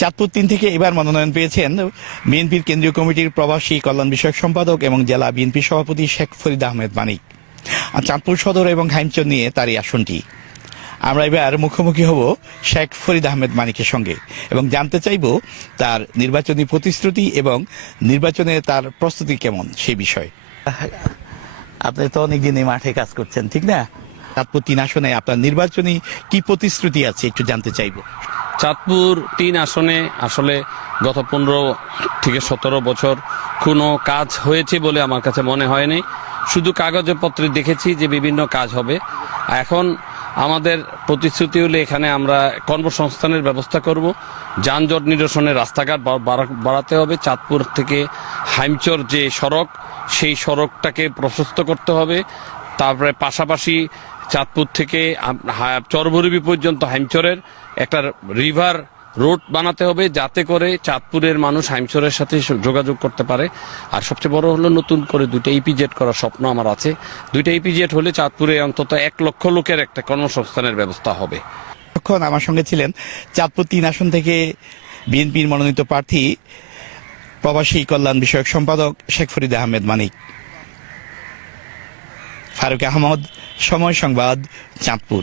চাঁদপুর তিন থেকে এবার মনোনয়ন পেয়েছেন বিএনপির কেন্দ্রীয় কমিটির প্রবাসী কল্যাণ বিষয়ক সম্পাদক এবং জেলা বিএনপি সভাপতি শেখ ফরিদ আহমেদ মানিক। আর চাঁদপুর সদর এবং হাইমচর নিয়ে তারই আসনটি। আমরা এবার মুখোমুখি হব শেখ ফরিদ আহমেদ মানিকের সঙ্গে এবং জানতে চাইব তার নির্বাচনী প্রতিশ্রুতি এবং নির্বাচনে তার প্রস্তুতি কেমন সে বিষয়। আপনি তো অনেকদিন এই মাঠে কাজ করছেন ঠিক না? চাঁদপুর তিন আসনে আপনার নির্বাচনী কি প্রতিশ্রুতি আছে একটু জানতে চাইব। চাঁদপুর তিন আসনে আসলে গত পনেরো থেকে সতেরো বছর কোনো কাজ হয়েছে বলে আমার কাছে মনে হয়নি। শুধু কাগজে পত্রে দেখেছি যে বিভিন্ন কাজ হবে। এখন আমাদের প্রতিশ্রুতি হলে এখানে আমরা কর্মসংস্থানের ব্যবস্থা করব। যানজট নিরসনে রাস্তাঘাট বাড়াতে হবে। চাঁদপুর থেকে হাইমচর যে সড়ক, সেই সড়কটাকে প্রশস্ত করতে হবে। তারপরে পাশাপাশি চাঁদপুর থেকে চরভুরবি পর্যন্ত হাইমচরের একটা রিভার রোড বানাতে হবে যাতে করে চাঁদপুরের মানুষ হাইমচরের সাথে যোগাযোগ করতে পারে। আর সবচেয়ে বড় হলো নতুন করে দুইটা ইপিজেট করার স্বপ্ন আমার আছে। দুইটা ইপিজেট হলে চাঁদপুরে অন্তত এক লক্ষ লোকের একটা কর্মসংস্থানের ব্যবস্থা হবে। তখন আমার সঙ্গে ছিলেন চাঁদপুর তিন আসন থেকে বিএনপির মনোনীত প্রার্থী প্রবাসী কল্যাণ বিষয়ক সম্পাদক শেখ ফরিদ আহমেদ মানিক। ফারুক আহমদ সময় সংবাদ চাঁদপুর।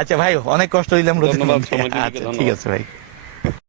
আচ্ছা ভাই অনেক কষ্ট দিলাম আচ্ছা ঠিক আছে ভাই।